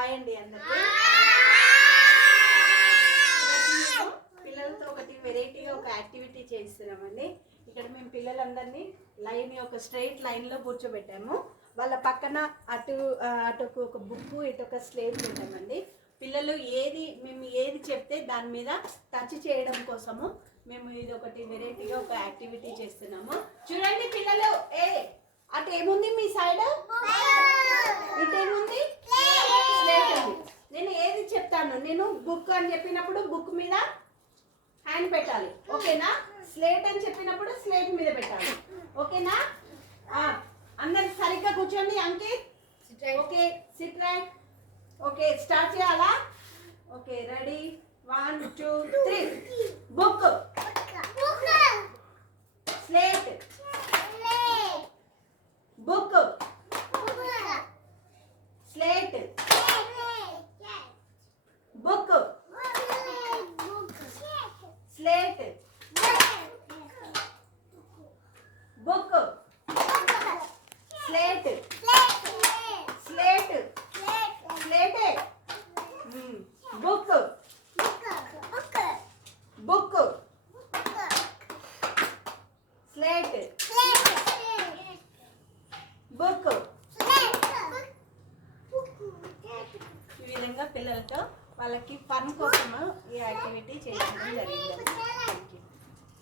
Hi అండి అందరికీ. పిల్లలతో ఒకటి వెరైటీగా ఒక యాక్టివిటీ చేస్తున్నామండి. ఇక్కడ మేము పిల్లలందరినీ ఒక స్ట్రైట్ లైన్లో కూర్చోబెట్టాము. వాళ్ళ పక్కన అటు ఒక బుక్, ఇటు ఒక స్లేట్ పెట్టామండి. పిల్లలు మేము ఏది చెప్తే దాని మీద టచ్ చేయడం కోసము మేము ఇది ఒకటి వెరైటీగా ఒక యాక్టివిటీ చేస్తున్నాము. చూడండి పిల్లలు, అటు ఏముంది మీ సైడ్? ఇటు ఏముంది? స్లేట్ ఉంది. నేను ఏది చెప్తాను, నేను బుక్ అని చెప్పినప్పుడు బుక్ మీద హ్యాండ్ పెట్టాలి, ఓకేనా? స్లేట్ అని చెప్పినప్పుడు స్లేట్ మీద పెట్టాలి, ఓకేనా? అందరు సరిగ్గా కూర్చోండి. Ankit, okay, sit right, okay, start చేయాలా? Okay, ready, 1 2 3. Book, slate, book, slate, book, slate, book, slate, slate, స్లేటే, బుక్, బుక్, స్లేట్, బుక్. ఈ విధంగా పిల్లలతో వాళ్ళకి ఫన్ కోసము ఈ యాక్టివిటీ చేయడం జరిగింది.